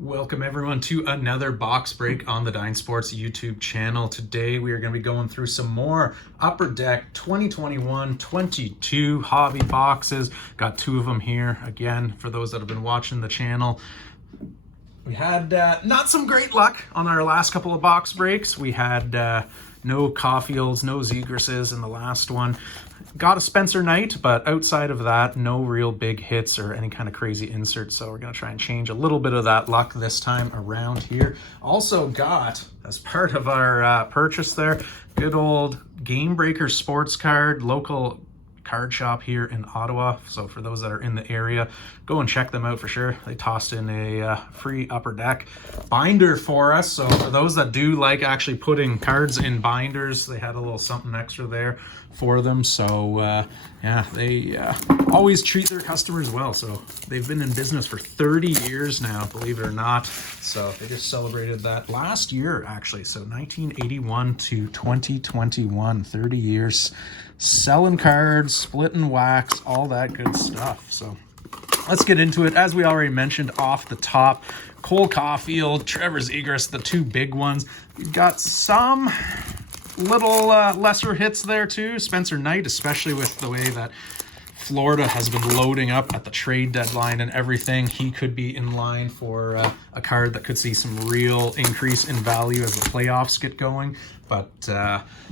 Welcome everyone to another box break on the Dine Sports YouTube channel. Today we are going to be going through some more Upper Deck 2021-22 hobby boxes. Got two of them here again for those that have been watching the channel. We had not some great luck on our last couple of box breaks. We had no Caufields, no Zegrases in the last one. Got a Spencer Knight, but outside of that, no real big hits or any kind of crazy inserts. So we're going to try and change a little bit of that luck this time around here. Also got, as part of our purchase there, good old Game Breaker sports card, local card shop here in Ottawa. So for those that are in the area, go and check them out for sure. They tossed in a free Upper Deck binder for us. So for those that do like actually putting cards in binders, they had a little something extra there for them. So yeah, they always treat their customers well. So they've been in business for 30 years now, believe it or not. So they just celebrated that last year, actually. So 1981 to 2021, 30 years. Selling cards, splitting wax, all that good stuff. So let's get into it. As we already mentioned off the top, Cole Caufield, Trevor Zegras, the two big ones. We've got some little lesser hits there too. Spencer Knight, especially with the way that Florida has been loading up at the trade deadline and everything. He could be in line for a card that could see some real increase in value as the playoffs get going. But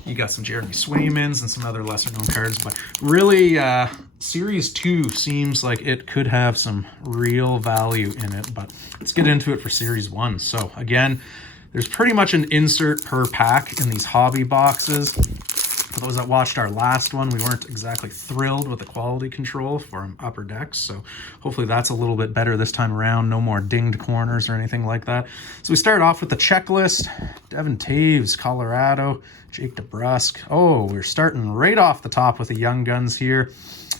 you got some Jeremy Swaymans and some other lesser known cards. But really, Series 2 seems like it could have some real value in it. But let's get into it for Series 1. So again, there's pretty much an insert per pack in these hobby boxes. For those that watched our last one, we weren't exactly thrilled with the quality control from Upper Decks, so hopefully that's a little bit better this time around. No more dinged corners or anything like that. So we start off with the checklist. Devin Taves, Colorado. Jake DeBrusk. Oh, we're starting right off the top with the Young Guns here.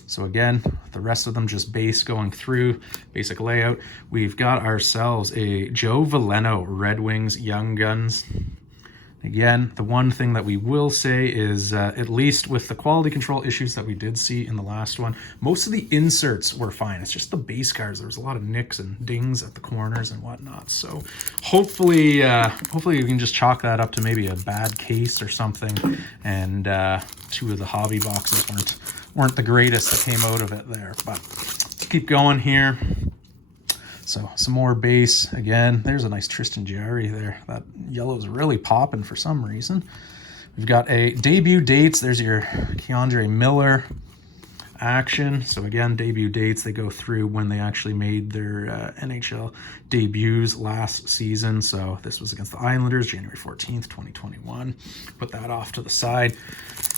So again, the rest of them just base going through, basic layout. We've got ourselves a Joe Veleno Red Wings Young Guns. Again, the one thing that we will say is, at least with the quality control issues that we did see in the last one, most of the inserts were fine. It's just the base cards. There was a lot of nicks and dings at the corners and whatnot. So hopefully you can just chalk that up to maybe a bad case or something. And two of the hobby boxes weren't the greatest that came out of it there. But let's keep going here. So some more base. Again, there's a nice Tristan Jarry there. That yellow's really popping for some reason. We've got a debut dates. There's your Keandre Miller action. So again, debut dates, they go through when they actually made their NHL debuts last season. So this was against the Islanders, January 14th, 2021. Put that off to the side.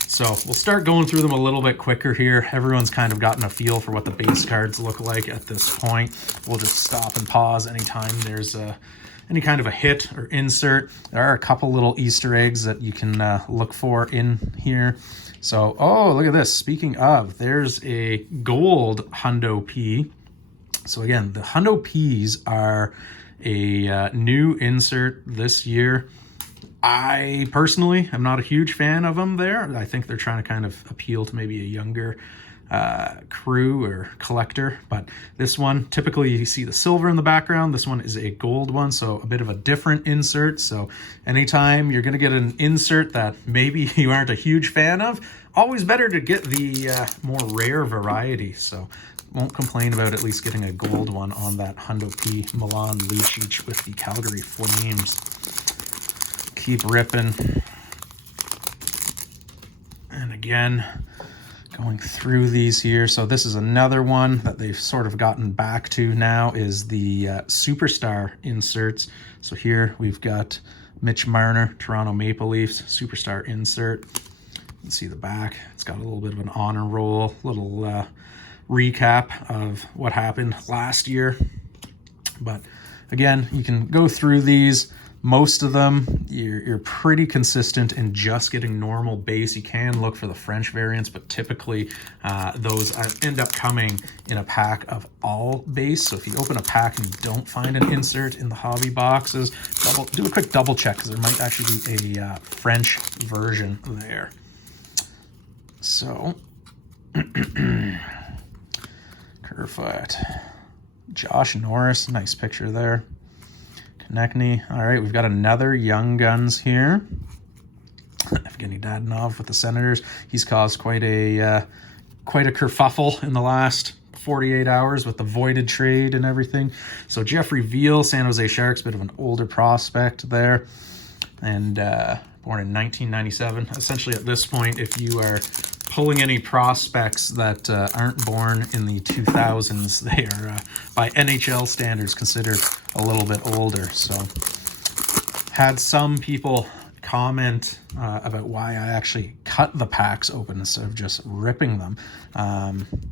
So we'll start going through them a little bit quicker here. Everyone's kind of gotten a feel for what the base cards look like at this point. We'll just stop and pause anytime there's any kind of a hit or insert. There are a couple little Easter eggs that you can look for in here. So, oh, look at this. Speaking of, there's a gold Hundo P. So again, the Hundo Ps are a new insert this year. I personally am not a huge fan of them there. I think they're trying to kind of appeal to maybe a younger crew or collector. But this one, typically you see the silver in the background. This one is a gold one, so a bit of a different insert. So anytime you're going to get an insert that maybe you aren't a huge fan of, always better to get the more rare variety. So won't complain about at least getting a gold one on that Hundo P Milan Lucic with the Calgary Flames. Keep ripping. And again, going through these here. So this is another one that they've sort of gotten back to now, is the Superstar inserts. So here we've got Mitch Marner, Toronto Maple Leafs, Superstar insert. You can see the back. It's got a little bit of an honor roll, little recap of what happened last year. But again, you can go through these. Most of them, you're pretty consistent in just getting normal base. You can look for the French variants, but typically those end up coming in a pack of all base. So if you open a pack and you don't find an insert in the hobby boxes, do a quick double check, because there might actually be a French version there. So, Kerfoot, Josh Norris, nice picture there. Neckney. All right, we've got another Young Guns here. Evgeny Dadonov with the Senators. He's caused quite a kerfuffle in the last 48 hours with the voided trade and everything. So Jeffrey Veal, San Jose Sharks, bit of an older prospect there, and born in 1997. Essentially, at this point, if you are pulling any prospects that aren't born in the 2000s, they are, by NHL standards, considered a little bit older. So had some people comment about why I actually cut the packs open instead of just ripping them.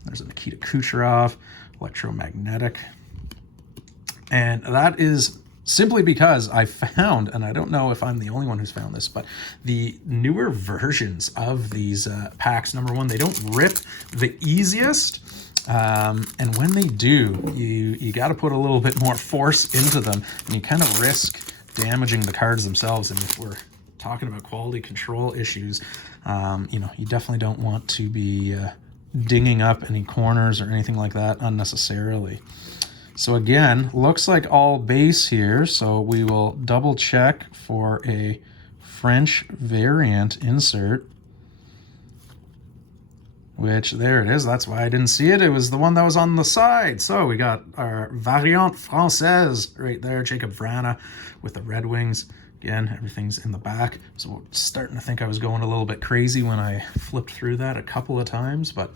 There's a Nikita Kucherov, Electromagnetic. And that is simply because I found, and I don't know if I'm the only one who's found this, but the newer versions of these packs, number one, they don't rip the easiest. And when they do, you got to put a little bit more force into them, and you kind of risk damaging the cards themselves. And if we're talking about quality control issues, you definitely don't want to be dinging up any corners or anything like that unnecessarily. So again, looks like all base here, so we will double check for a French variant insert, which there it is. That's why I didn't see it. It was the one that was on the side. So we got our Variante Française right there, Jacob Vrana with the Red Wings. Again, everything's in the back. So starting to think I was going a little bit crazy when I flipped through that a couple of times. But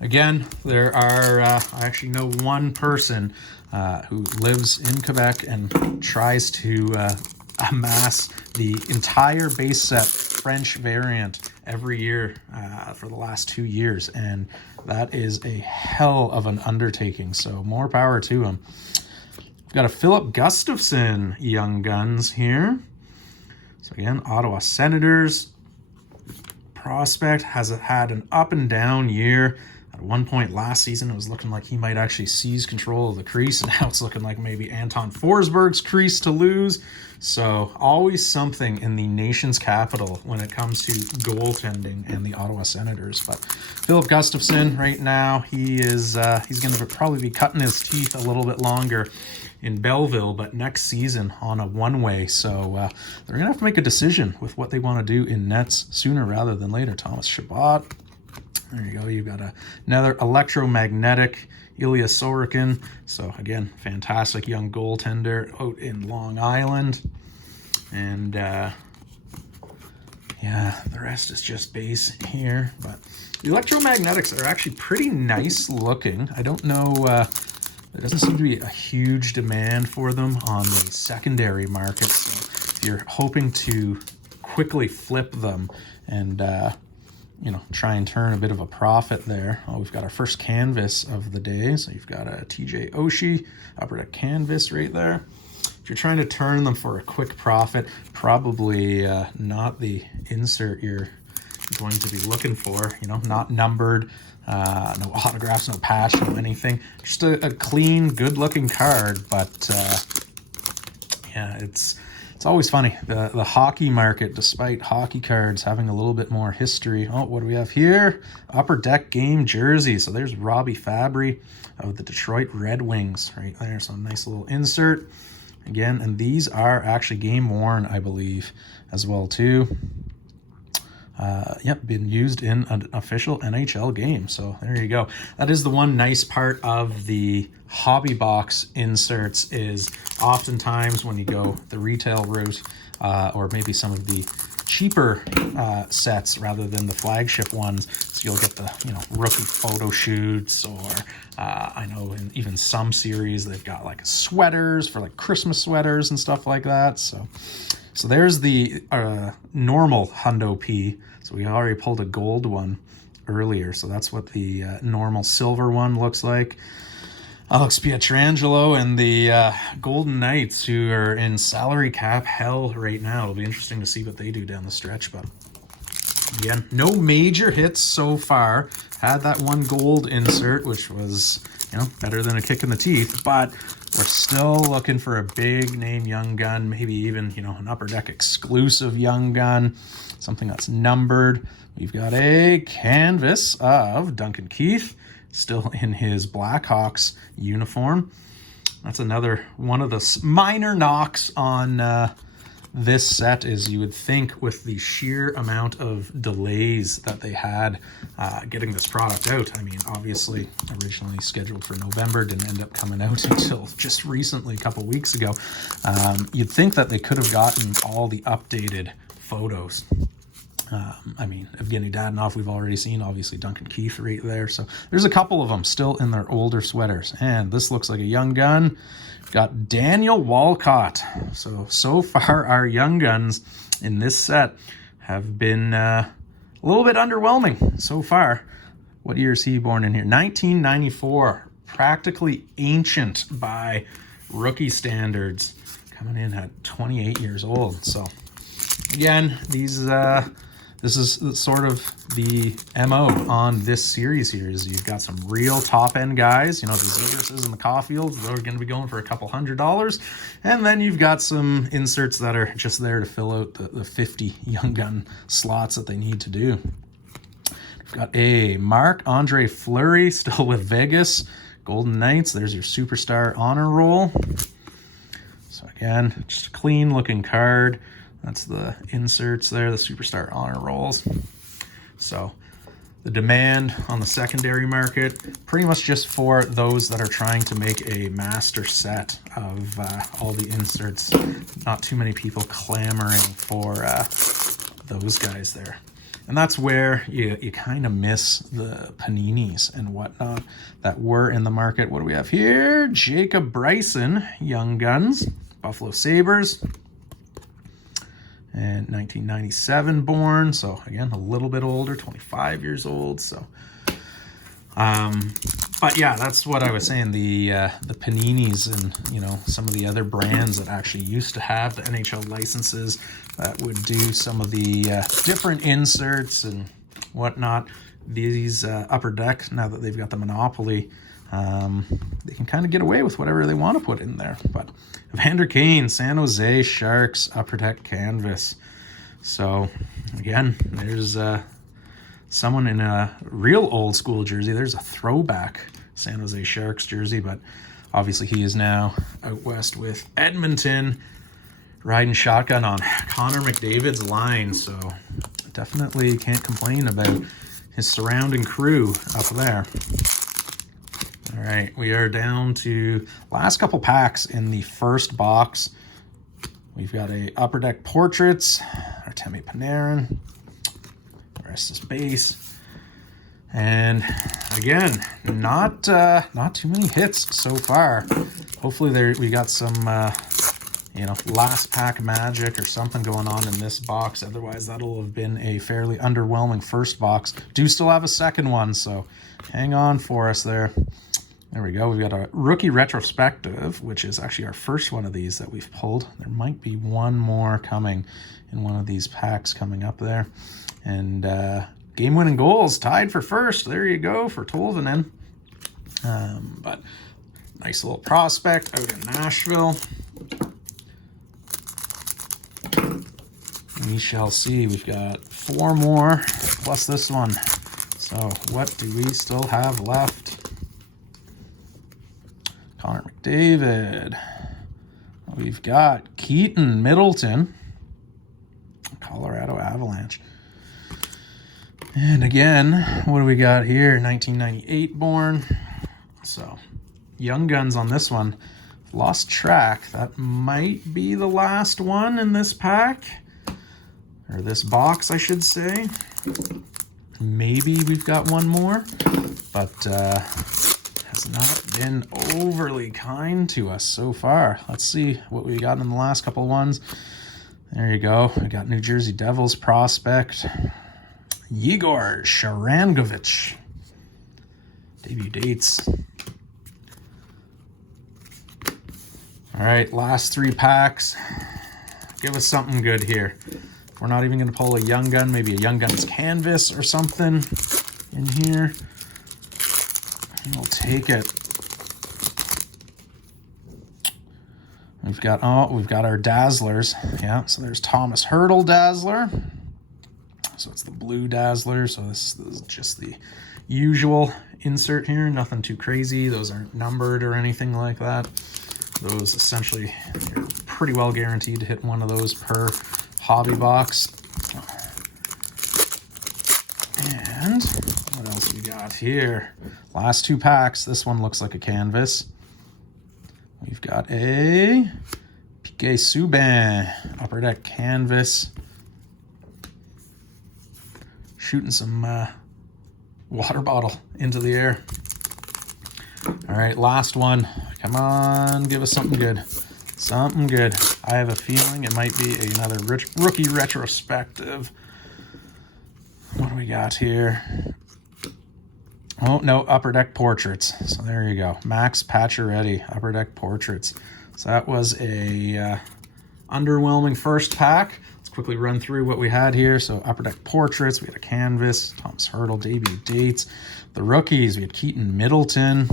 again, there are, I actually know one person who lives in Quebec and tries to amass the entire base set French variant every year for the last 2 years. And that is a hell of an undertaking. So more power to him. We've got a Philip Gustafson Young Guns here. So again, Ottawa Senators. Prospect has had an up and down year. At one point last season, it was looking like he might actually seize control of the crease, and now it's looking like maybe Anton Forsberg's crease to lose. So always something in the nation's capital when it comes to goaltending and the Ottawa Senators. But Philip Gustafson right now, he's going to probably be cutting his teeth a little bit longer in Belleville, but next season on a one-way. So they're going to have to make a decision with what they want to do in nets sooner rather than later. Thomas Chabot. There you go. You've got another Electromagnetic, Ilya Sorokin. So again, fantastic young goaltender out in Long Island. And yeah, the rest is just base here. But the Electromagnetics are actually pretty nice looking. I don't know, there doesn't seem to be a huge demand for them on the secondary market. So if you're hoping to quickly flip them and try and turn a bit of a profit there. Oh, we've got our first canvas of the day. So you've got a TJ Oshie upper deck canvas right there. If you're trying to turn them for a quick profit, probably not the insert you're going to be looking for. Not numbered, no autographs, no patch, no anything. Just a clean, good-looking card. But yeah, it's always funny, the hockey market, despite hockey cards having a little bit more history. Oh, what do we have here? Upper Deck game jersey. So there's Robbie Fabry of the Detroit Red Wings right there. So a nice little insert. Again, and these are actually game worn, I believe, as well too. Yep, been used in an official NHL game. So there you go. That is the one nice part of the hobby box inserts, is oftentimes when you go the retail route, or maybe some of the cheaper sets rather than the flagship ones, so you'll get the rookie photo shoots, or I know in even some series they've got like sweaters for like Christmas sweaters and stuff like that. So there's the normal Hundo P. So we already pulled a gold one earlier. So that's what the normal silver one looks like. Alex Pietrangelo and the Golden Knights, who are in salary cap hell right now. It'll be interesting to see what they do down the stretch. But again, no major hits so far. Had that one gold insert, which was better than a kick in the teeth. But we're still looking for a big name young gun, maybe even an Upper Deck exclusive young gun, something that's numbered. We've got a canvas of Duncan Keith, still in his Blackhawks uniform. That's another one of the minor knocks on this set, is you would think with the sheer amount of delays that they had getting this product out. I mean, obviously originally scheduled for November, didn't end up coming out until just recently, a couple weeks ago. You'd think that they could have gotten all the updated photos. I mean, Evgeny Dadonov, we've already seen, obviously Duncan Keith right there. So there's a couple of them still in their older sweaters. And this looks like a young gun. We've got Daniel Walcott. So far our young guns in this set have been a little bit underwhelming so far. What year is he born in here? 1994. Practically ancient by rookie standards. Coming in at 28 years old. So again, this is sort of the MO on this series here, is you've got some real top-end guys, you know, the Zegrases and the Caufields, they're going to be going for a couple $100. And then you've got some inserts that are just there to fill out the 50 young gun slots that they need to do. We've got a Marc-Andre Fleury still with Vegas. Golden Knights, there's your superstar honor roll. So again, just a clean-looking card. That's the inserts there, the superstar honor rolls. So the demand on the secondary market, pretty much just for those that are trying to make a master set of all the inserts. Not too many people clamoring for those guys there. And that's where you kind of miss the Paninis and whatnot that were in the market. What do we have here? Jacob Bryson, Young Guns, Buffalo Sabres. And 1997 born, so again, a little bit older, 25 years old. So, but yeah, that's what I was saying. The Paninis and, you know, some of the other brands that actually used to have the NHL licenses that would do some of the different inserts and whatnot. These Upper Deck, now that they've got the monopoly, they can kind of get away with whatever they want to put in there. But Evander Kane, San Jose Sharks, Upper Deck canvas. So again, there's someone in a real old school jersey. There's a throwback San Jose Sharks jersey, but obviously he is now out west with Edmonton, riding shotgun on Connor McDavid's line. So definitely can't complain about his surrounding crew up there. All right, we are down to last couple packs in the first box. We've got a Upper Deck Portraits, Artemi Panarin, the rest is base. And again, not too many hits so far. Hopefully we got some you know, last pack magic or something going on in this box. Otherwise, that'll have been a fairly underwhelming first box. Do still have a second one, so hang on for us there. There we go. We've got a rookie retrospective, which is actually our first one of these that we've pulled. There might be one more coming in one of these packs coming up there. And game-winning goals tied for first. There you go for Tolvanen. But nice little prospect out in Nashville. We shall see. We've got 4 more plus this one. So what do we still have left? Connor McDavid. We've got Keaton Middleton, Colorado Avalanche. And again, what do we got here? 1998 born. So Young Guns on this one. Lost track. That might be the last one in this pack. Or this box, I should say. Maybe we've got one more. But has not been overly kind to us so far. Let's see what we got in the last couple of ones. There you go. We got New Jersey Devils prospect Yegor Sharangovich. Debut dates. All right, last 3 packs. Give us something good here. We're not even going to pull a Young Gun, maybe a Young Guns canvas or something in here. We'll take it. We've got our Dazzlers. Yeah, so there's Thomas Hertl Dazzler. So it's the blue Dazzler. So this is just the usual insert here. Nothing too crazy. Those aren't numbered or anything like that. Those essentially, you're pretty well guaranteed to hit one of those per hobby box. And what else we got here? Last 2 packs. This one looks like a canvas. We've got a Piquet Subban Upper Deck canvas. Shooting some water bottle into the air. All right, last one. Come on, give us something good. Something good. I have a feeling it might be another rookie retrospective. What do we got here? Oh, no, Upper Deck Portraits. So there you go. Max Pacioretty, Upper Deck Portraits. So that was a underwhelming first pack. Let's quickly run through what we had here. So Upper Deck Portraits, we had a canvas, Thomas Hertl debut dates. The rookies, we had Keaton Middleton,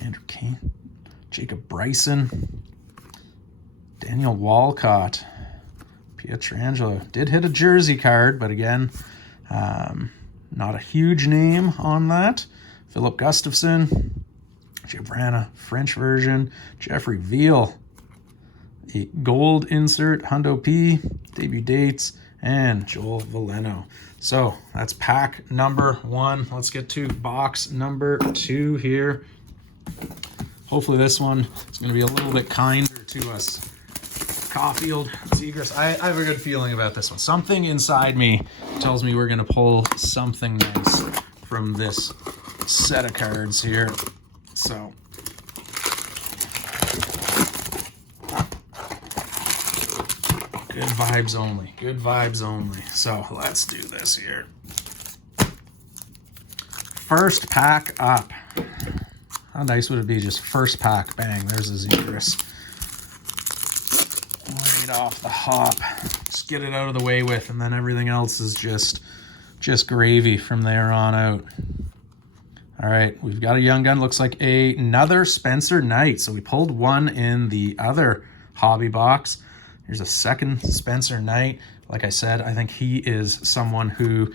Andrew Kane, Jacob Bryson, Daniel Walcott, Pietrangelo. Did hit a jersey card, but again, not a huge name on that. Philip Gustafson, Gibrana, French version, Jeffrey Veal, a gold insert, Hundo P, debut dates, and Joel Veleno. So that's pack number 1. Let's get to box number 2 here. Hopefully this one is going to be a little bit kinder to us. Caufield, Zegras. I have a good feeling about this one. Something inside me tells me we're going to pull something nice from this set of cards here. So good vibes only. Good vibes only. So let's do this here. First pack up. How nice would it be just first pack, bang, there's a Zegras. Right off the hop. Just get it out of the way with, and then everything else is just gravy from there on out. All right, we've got a young gun. Looks like another Spencer Knight. So we pulled one in the other hobby box. Here's a second Spencer Knight. Like I said, I think he is someone who,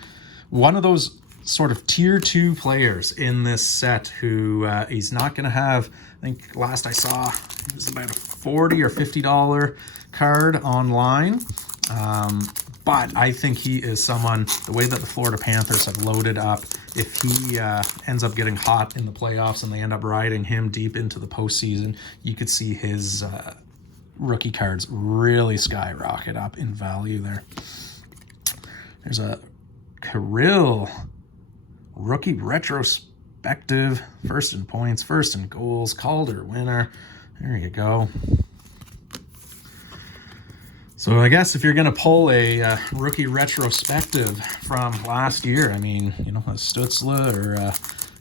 one of those sort of tier 2 players in this set who he's not going to have, I think last I saw, it was about a $40 or $50 card online. But I think he is someone, the way that the Florida Panthers have loaded up, if he ends up getting hot in the playoffs and they end up riding him deep into the postseason, you could see his rookie cards really skyrocket up in value there. There's a Kirill rookie retrospective, first in points, first in goals, Calder winner. There you go. So I guess if you're going to pull a rookie retrospective from last year, I mean, you know, a Stützle or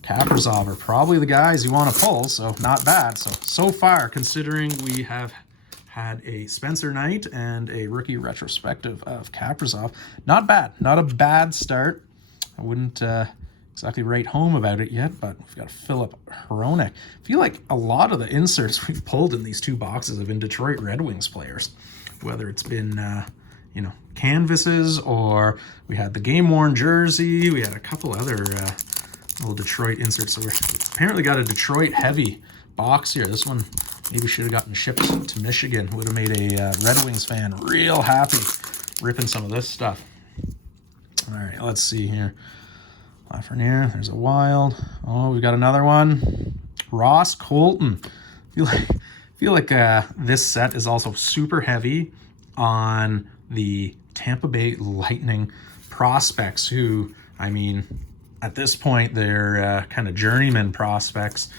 Kaprizov are probably the guys you want to pull, so not bad. So far, considering we have had a Spencer Knight and a rookie retrospective of Kaprizov, not bad. Not a bad start. I wouldn't exactly write home about it yet, but we've got Philip Hronek. I feel like a lot of the inserts we've pulled in these 2 boxes have been Detroit Red Wings players. Whether it's been, you know, canvases, or we had the game-worn jersey. We had a couple other little Detroit inserts. So we apparently got a Detroit-heavy box here. This one maybe should have gotten shipped to Michigan. Would have made a Red Wings fan real happy ripping some of this stuff. All right, let's see here. Lafreniere, there's a Wild. Oh, we got another one. Ross Colton. Feel like this set is also super heavy on the Tampa Bay Lightning prospects who, I mean, at this point, they're kind of journeyman prospects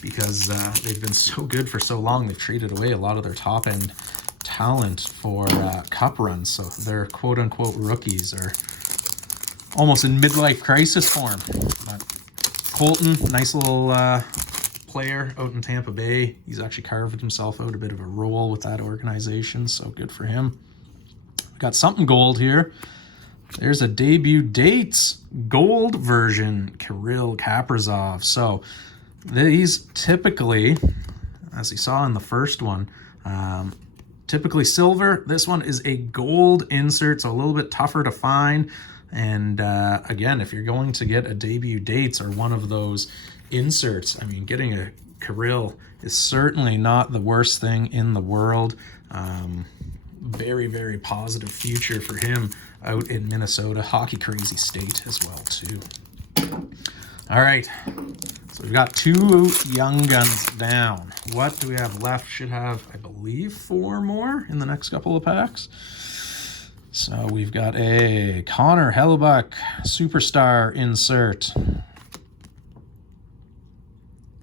because they've been so good for so long. They've traded away a lot of their top-end talent for cup runs. So their quote-unquote rookies are almost in midlife crisis form. But Colton, nice little player out in Tampa Bay. He's actually carved himself out a bit of a role with that organization, so good for him. We got something gold here. There's a debut dates gold version, Kirill Kaprizov. So these typically, as you saw in the first one, typically silver. This one is a gold insert, so a little bit tougher to find. And again, if you're going to get a debut dates or one of those inserts, I mean, getting a Kirill is certainly not the worst thing in the world. Very, very positive future for him out in Minnesota. Hockey crazy state as well, too. All right. So we've got 2 Young Guns down. What do we have left? Should have, I believe, 4 more in the next couple of packs. So we've got a Connor Hellebuyck Superstar insert.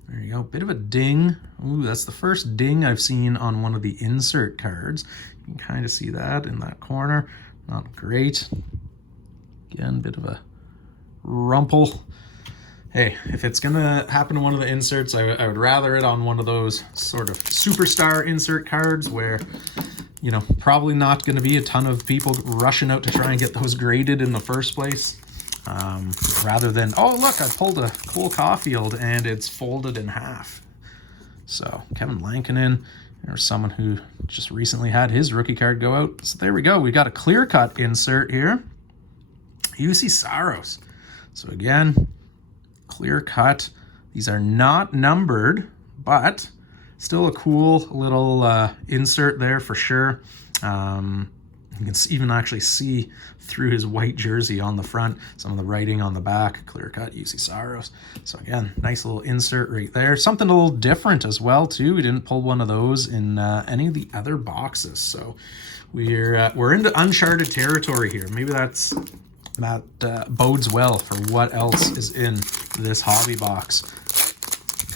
There you go. Bit of a ding. Ooh, that's the first ding I've seen on one of the insert cards. You can kind of see that in that corner. Not great. Again, bit of a rumple. Hey, if it's going to happen to one of the inserts, I would rather it on one of those sort of superstar insert cards where, you know, probably not going to be a ton of people rushing out to try and get those graded in the first place. Rather than, oh, look, I pulled a Cole Caufield and it's folded in half. So Kevin Lankinen, or someone who just recently had his rookie card go out. So there we go. We got a clear cut insert here. UC Saros. So again, clear cut. These are not numbered, but still a cool little insert there for sure. You can even actually see through his white jersey on the front, some of the writing on the back, clear cut UC Saros. So again, nice little insert right there. Something a little different as well too. We didn't pull one of those in any of the other boxes. So we're into uncharted territory here. Maybe that bodes well for what else is in this hobby box.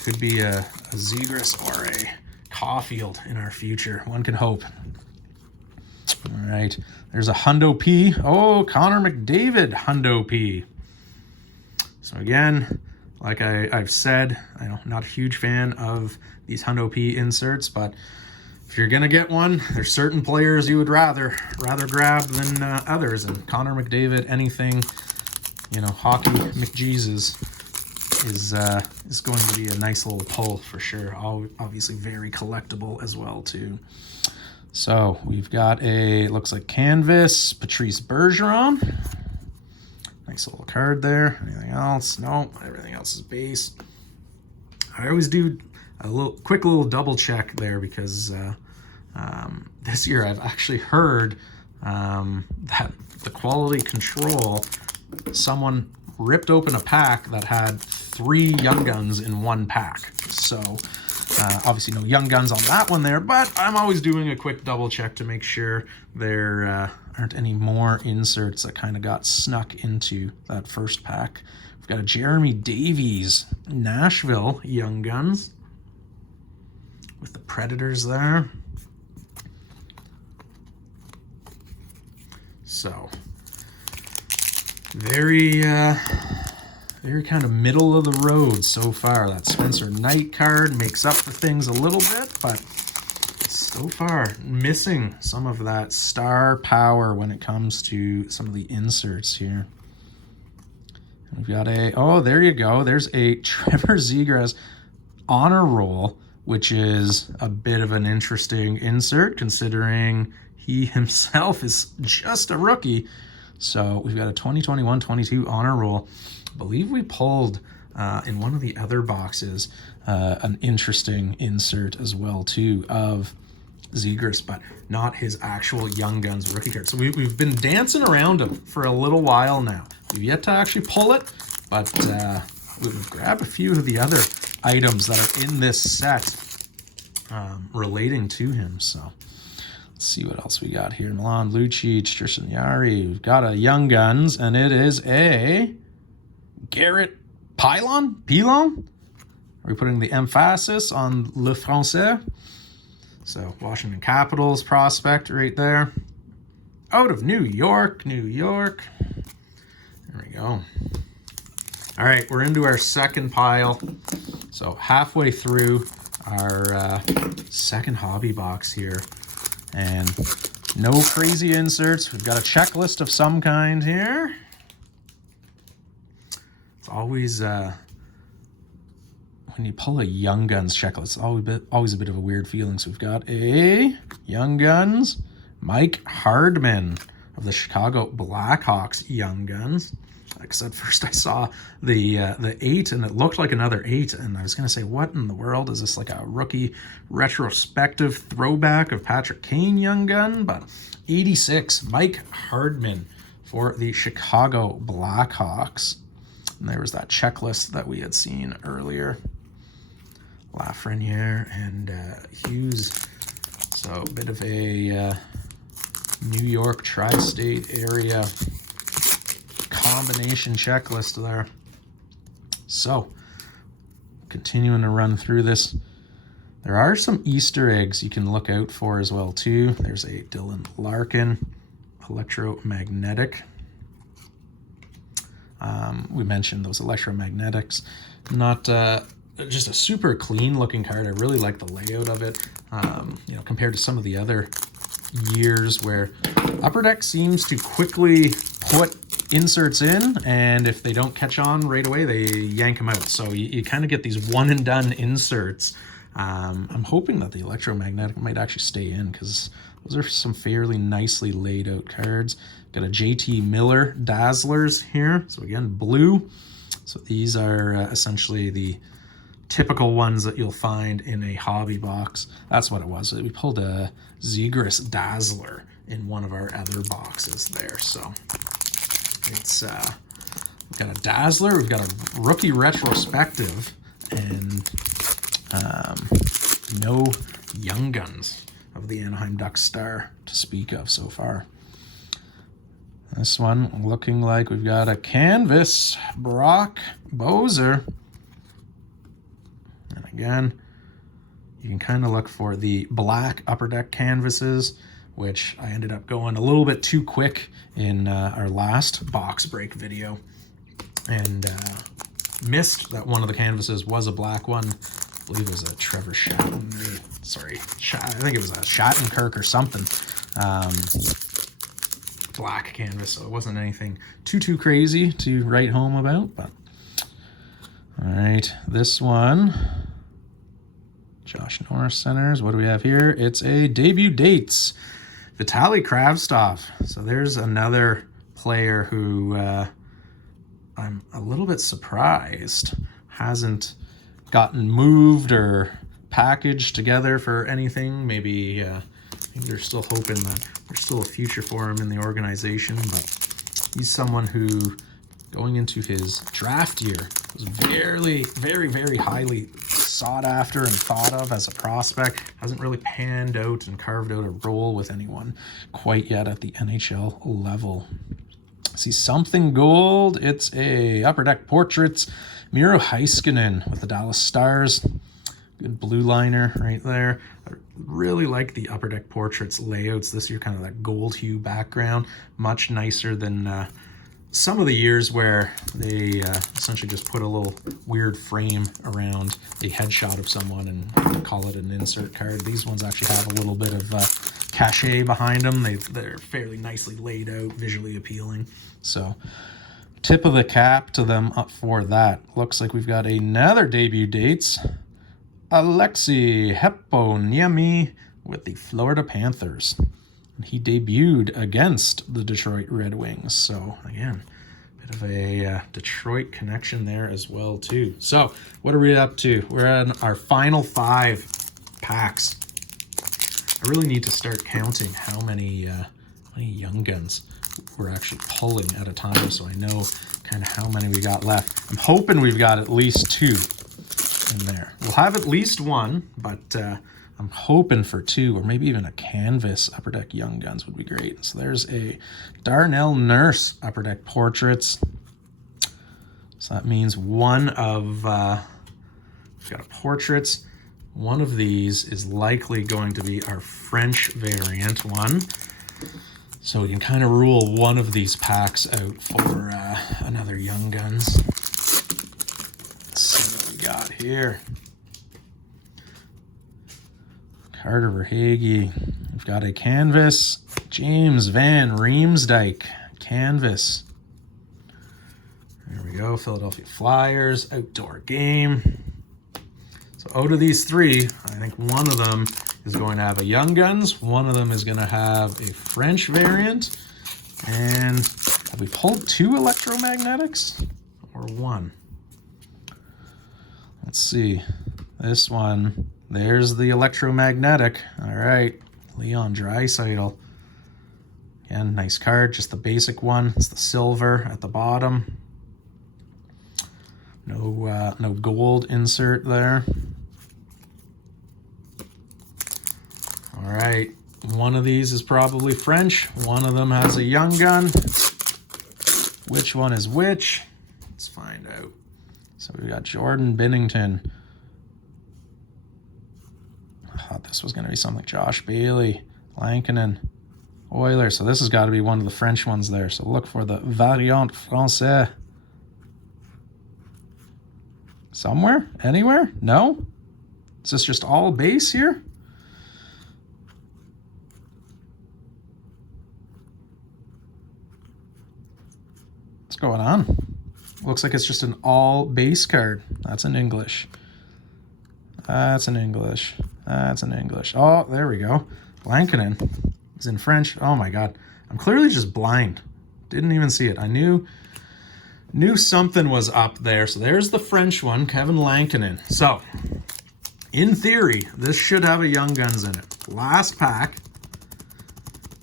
Could be a Zegras or a Caufield in our future. One can hope. All right, there's a Hundo P. Oh, Connor McDavid Hundo P. So again, like I've said, I'm not a huge fan of these Hundo P inserts, but if you're gonna get one, there's certain players you would rather grab than others. And Connor McDavid, anything, you know, hockey McJesus is going to be a nice little pull for sure. Obviously very collectible as well too. So we've got looks like canvas, Patrice Bergeron. Nice little card there. Anything else? No, everything else is base. I always do a quick little double check there because this year I've actually heard that the quality control, someone ripped open a pack that had 3 Young Guns in one pack. So obviously no Young Guns on that one there, but I'm always doing a quick double check to make sure there aren't any more inserts that kind of got snuck into that first pack. We've got a Jeremy Davies Nashville Young Guns with the Predators there. So very kind of middle of the road so far. That Spencer Knight card makes up for things a little bit, but so far missing some of that star power when it comes to some of the inserts here. We've got oh, there you go. There's a Trevor Zegras honor roll, which is a bit of an interesting insert considering he himself is just a rookie. So we've got a 2021-22 honor roll. I believe we pulled in one of the other boxes an interesting insert as well too of Zegras, but not his actual Young Guns rookie card. So we've been dancing around him for a little while now. We've yet to actually pull it, but we've grabbed a few of the other items that are in this set relating to him. So let's see what else we got here. Milan Lucic, Tristan Yari. We've got a Young Guns, and it is a Garrett Pilon? Are we putting the emphasis on Le Français? So Washington Capitals prospect right there. Out of New York. There we go. All right, we're into our second pile. So halfway through our second hobby box here. And no crazy inserts. We've got a checklist of some kind here. It's always, when you pull a Young Guns checklist, it's always a bit of a weird feeling. So we've got a Young Guns, Mike Hardman of the Chicago Blackhawks Young Guns. Because at first I saw the 8 and it looked like another 8, and I was going to say, what in the world is this, like a rookie retrospective throwback of Patrick Kane Young Gun? But 86, Mike Hardman for the Chicago Blackhawks. And there was that checklist that we had seen earlier. Lafreniere and Hughes. So a bit of a New York tri-state area combination checklist there. So, continuing to run through this, there are some Easter eggs you can look out for as well too. There's a Dylan Larkin, Electromagnetic. We mentioned those Electromagnetics. Not just a super clean looking card. I really like the layout of it. You know, compared to some of the other years where Upper Deck seems to quickly put inserts in, and if they don't catch on right away, they yank them out. So you kind of get these one and done inserts. I'm hoping that the Electromagnetic might actually stay in, because those are some fairly nicely laid out cards. Got a JT Miller Dazzlers here. So again, blue. So these are essentially the typical ones that you'll find in a hobby box. That's what it was. We pulled a Zegras Dazzler in one of our other boxes there. So it's we've got a Dazzler, we've got a rookie retrospective, and no Young Guns of the Anaheim Ducks star to speak of so far. This one looking like we've got a canvas Brock Bozer. And again, you can kind of look for the black Upper Deck canvases, which I ended up going a little bit too quick in our last box break video, and missed that one of the canvases was a black one. I believe it was a Trevor I think it was a Shattenkirk or something. Black canvas, so it wasn't anything too crazy to write home about. But all right, this one, Josh Norris centers. What do we have here? It's a debut dates, Vitaly Kravtsov. So there's another player who I'm a little bit surprised hasn't gotten moved or packaged together for anything. Maybe I think they're still hoping that there's still a future for him in the organization, but he's someone who, going into his draft year, was very highly sought after and thought of as a prospect. Hasn't really panned out and carved out a role with anyone quite yet at the NHL level. I see something gold. It's a Upper Deck Portraits, Miro Heiskanen with the Dallas Stars. Good blue liner right there. I really like the Upper Deck Portraits layouts this year, kind of that gold hue background. Much nicer than some of the years where they essentially just put a little weird frame around a headshot of someone and call it an insert card. These ones actually have a little bit of cachet behind them. They're fairly nicely laid out, visually appealing. So tip of the cap to them up for that. Looks like we've got another debut dates. Alexei Heponiemi with the Florida Panthers. He debuted against the Detroit Red Wings. So again, bit of a Detroit connection there as well too. So what are we up to? We're at our final 5 packs. I really need to start counting how many Young Guns we're actually pulling at a time, so I know kind of how many we got left. I'm hoping we've got at least 2 in there. We'll have at least 1, but I'm hoping for 2, or maybe even a canvas Upper Deck Young Guns would be great. So there's a Darnell Nurse Upper Deck Portraits. So that means one of, we've got a Portraits. One of these is likely going to be our French variant one. So we can kind of rule one of these packs out for another Young Guns. Let's see what we got here. Carter Verhaeghe. We've got a canvas. James Van Riemsdyk. Canvas. There we go. Philadelphia Flyers. Outdoor game. So out of these 3, I think one of them is going to have a Young Guns. One of them is going to have a French variant. And have we pulled 2 Electromagnetics or 1? Let's see. This one, there's the Electromagnetic. All right, Leon Draisaitl. Again, nice card, just the basic one. It's the silver at the bottom. No gold insert there. All right, one of these is probably French. One of them has a Young Gun. Which one is which? Let's find out. So we got Jordan Binnington. I thought this was going to be something like Josh Bailey, Larkin, Oilers. So this has got to be one of the French ones there. So look for the Variante Français. Somewhere? Anywhere? No? Is this just all base here? What's going on? Looks like it's just an all base card. That's in English. That's in English. That's in English. Oh, there we go. Larkin is in French. Oh my God. I'm clearly just blind. Didn't even see it. I knew something was up there. So there's the French one, Kevin Larkin. So, in theory, this should have a Young Guns in it. Last pack.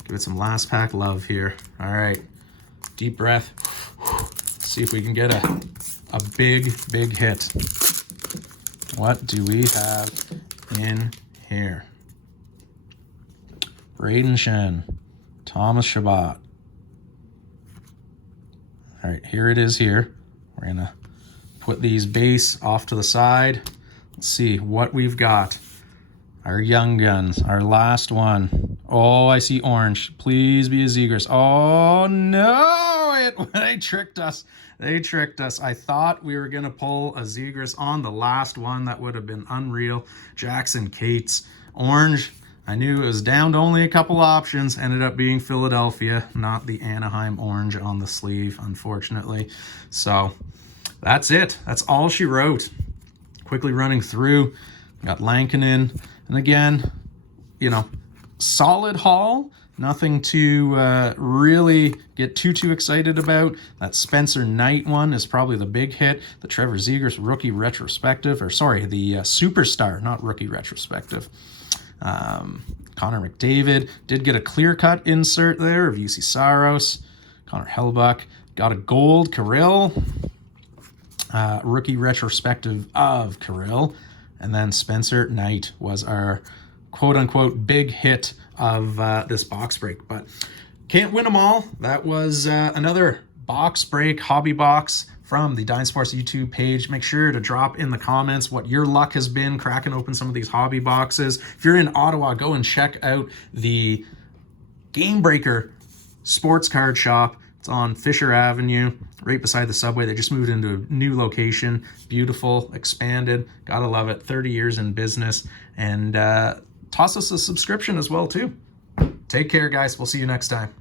Give it some last pack love here. All right. Deep breath. See if we can get a big hit. What do we have in here? Braden Shen, Thomas Chabot. All right, here it is here. We're gonna put these base off to the side. Let's see what we've got. Our Young Guns, our last one. Oh, I see orange. Please be a Zegras. Oh no, they tricked us. They tricked us. I thought we were gonna pull a Zegras on the last one. That would have been unreal. Jackson Cates, orange. I knew it was down to only a couple options. Ended up being Philadelphia, not the Anaheim orange on the sleeve, unfortunately. So that's it. That's all she wrote. Quickly running through. Got Larkin in. And again, you know, solid haul. Nothing to really get too excited about. That Spencer Knight one is probably the big hit. The Trevor Zegras rookie retrospective, or sorry, the superstar, not rookie retrospective. Connor McDavid did get a clear-cut insert there of UC Saros. Connor Hellebuyck got a gold Kirill. Rookie retrospective of Kirill. And then Spencer Knight was our quote-unquote big hit of this box break. But can't win them all. That was another box break, hobby box from the Dine Sports YouTube page. Make sure to drop in the comments what your luck has been cracking open some of these hobby boxes. If you're in Ottawa, go and check out the Game Breaker sports card shop. It's on Fisher Avenue, right beside the subway. They just moved into a new location. Beautiful, expanded. Gotta love it. 30 years in business. And toss us a subscription as well, too. Take care, guys. We'll see you next time.